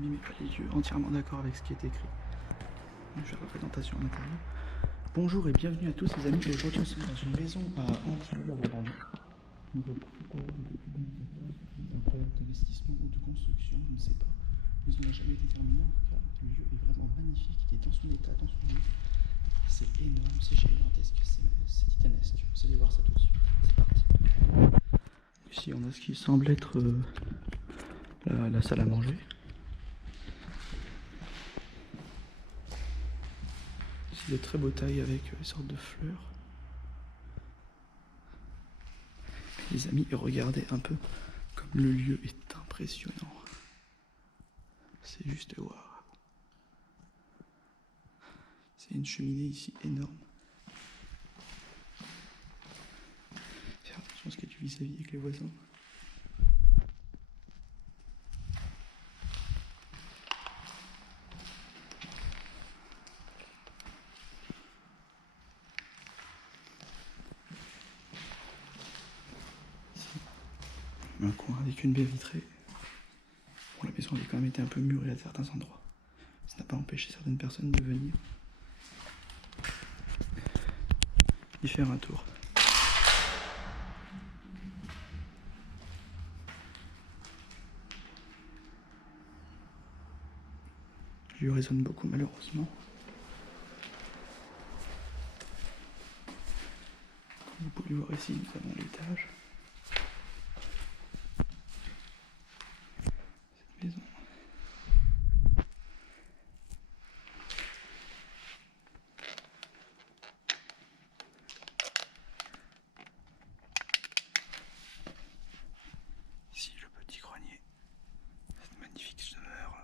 n'abîmez pas les yeux, entièrement d'accord avec ce qui est écrit. Je vais faire la présentation à l'intérieur. Bonjour et bienvenue à tous les amis. Aujourd'hui, nous sommes dans une maison à Antibes, à Vendée. Nous avons un problème d'investissement ou de construction, je ne sais pas. Mais il n'a jamais été terminé. En tout cas, le lieu est vraiment magnifique. Il est dans son état, dans son lieu. C'est énorme, c'est gigantesque, c'est titanesque. Vous allez voir ça tout de suite. C'est parti. Ici, on a ce qui semble être la salle à manger. Ici, de très beaux tailles avec une sorte de fleurs. Les amis, regardez un peu comme le lieu est impressionnant. C'est juste waouh. C'est une cheminée ici énorme. Faire attention à ce que tu vis-à-vis avec les voisins. Ici, un coin avec une baie vitrée. Bon, la maison avait quand même été un peu murée à certains endroits. Ça n'a pas empêché certaines personnes de venir y faire un tour. Le lieu résonne beaucoup malheureusement. Comme vous pouvez voir ici, nous avons l'étage. Cette maison. Ici le petit grenier. Cette magnifique demeure.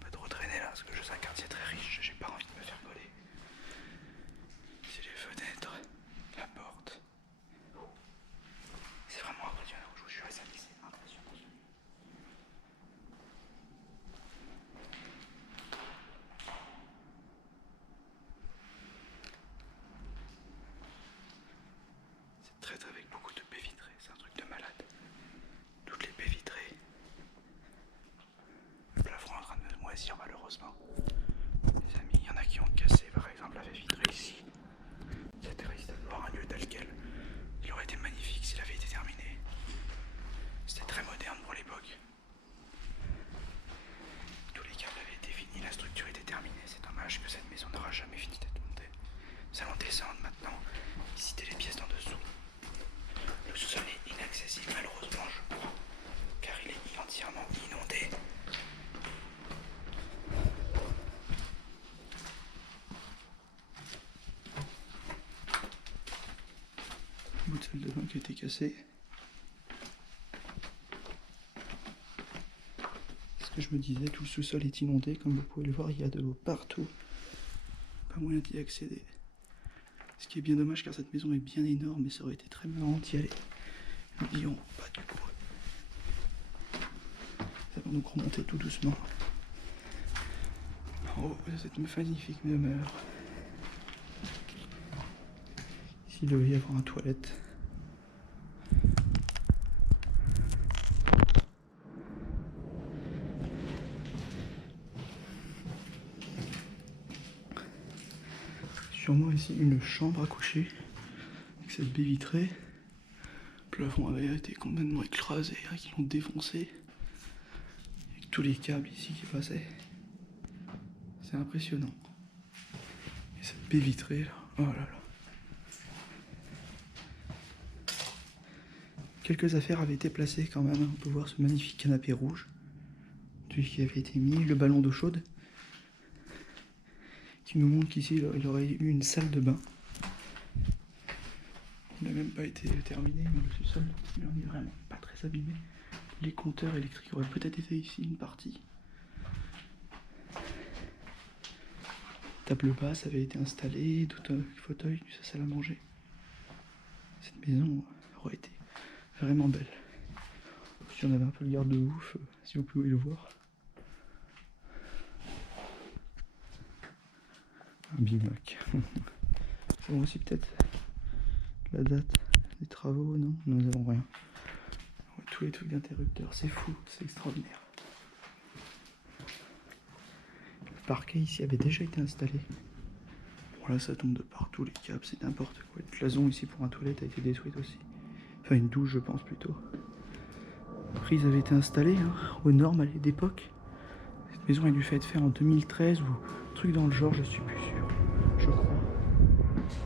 Pas trop traîner là, parce que je suis un quartier très riche, j'ai pas envie de me faire voler. Ici les fenêtres, la porte. C'est vraiment impressionnant, je vous jure, ça c'est impressionnant. C'est traité avec beaucoup de baies vitrées, c'est un truc de malade. Toutes les baies vitrées. Le plafond est en train de me moisir malheureusement. Les amis, il y en a qui ont cassé par exemple la baie vitrée ici. C'est triste de voir un lieu tel quel. Il aurait été magnifique s'il avait été terminé. C'était très moderne pour l'époque. Tous les câbles avaient été finis, la structure était terminée. C'est dommage que cette maison n'aura jamais fini d'être montée. Nous allons descendre maintenant, visiter les pièces d'en dessous. Le sous-sol est inaccessible malheureusement, je crois, car il est entièrement inondé. Un bout de salle de bain qui a été cassé. Ce que je me disais, tout le sous-sol est inondé, comme vous pouvez le voir, il y a de l'eau partout. Pas moyen d'y accéder. Ce qui est bien dommage car cette maison est bien énorme et ça aurait été très marrant d'y aller. Nous n'y irons pas du coup. Nous allons donc remonter tout doucement en haut de cette magnifique demeure. Ici il devait y avoir une toilette. Sûrement ici une chambre à coucher avec cette baie vitrée. Le plafond avait été complètement écrasé, ils l'ont défoncé. Avec tous les câbles ici qui passaient. C'est impressionnant. Et cette baie vitrée là, oh là là. Quelques affaires avaient été placées quand même. On peut voir ce magnifique canapé rouge. Celui qui avait été mis, le ballon d'eau chaude. Qui nous montre qu'ici il aurait eu une salle de bain. Il n'a même pas été terminé, mais le sous-sol, il en est vraiment pas très abîmé. Les compteurs électriques auraient peut-être été ici une partie. Table basse avait été installée, tout un fauteuil, sa salle à manger. Cette maison aurait été vraiment belle. Si on avait un peu le garde de ouf, si vous pouvez le voir. Un bivouac. C'est bon aussi peut-être la date des travaux, non, nous n'avons rien. tous les trucs d'interrupteurs, c'est fou, c'est extraordinaire. Le parquet ici avait déjà été installé. Bon là ça tombe de partout, les câbles, c'est n'importe quoi. La cloison ici pour un toilette a été détruite aussi. Enfin une douche je pense plutôt. La prise avait été installée aux normes à l'époque. Cette maison a dû être faite en 2013 ou un truc dans le genre, je suis plus sûr. Je crois.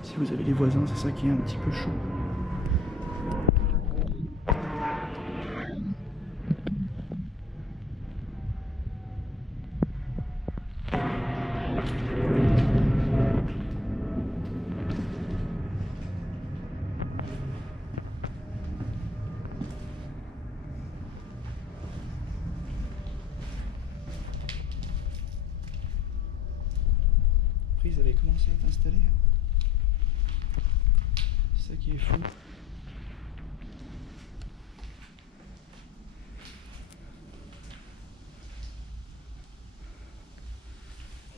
Si vous avez les voisins, c'est ça qui est un petit peu chaud. Ils avaient commencé à être installés. C'est ça qui est fou.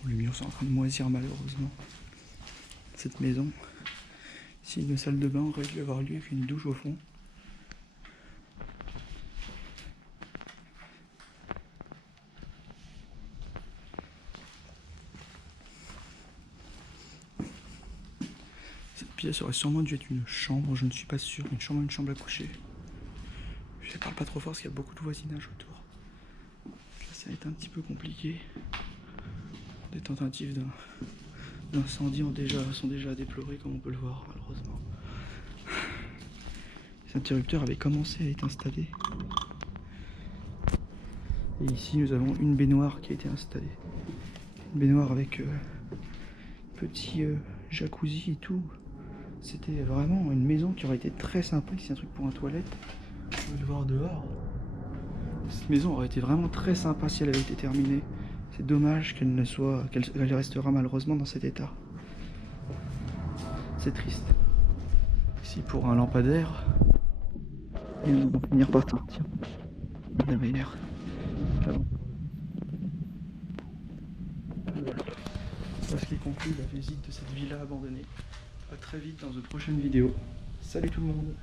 Bon, les murs sont en train de moisir malheureusement. Cette maison. Ici, une salle de bain aurait dû avoir lieu avec une douche au fond. Cette pièce aurait sûrement dû être une chambre, je ne suis pas sûr. Une chambre à coucher. Je ne parle pas trop fort parce qu'il y a beaucoup de voisinage autour. Là, ça va être un petit peu compliqué. Des tentatives d'incendie sont déjà à déplorer, comme on peut le voir, malheureusement. Les interrupteurs avaient commencé à être installés. Et ici, nous avons une baignoire qui a été installée. Une baignoire avec petit jacuzzi et tout. C'était vraiment une maison qui aurait été très sympa. C'est un truc pour un toilette. Vous pouvez le voir dehors. Cette maison aurait été vraiment très sympa si elle avait été terminée. C'est dommage qu'elle restera malheureusement dans cet état. C'est triste. Ici pour un lampadaire. Et nous allons finir par sortir. On avait l'air. Voilà. C'est ce qui conclut la visite de cette villa abandonnée. A très vite dans une prochaine vidéo. Salut tout le monde!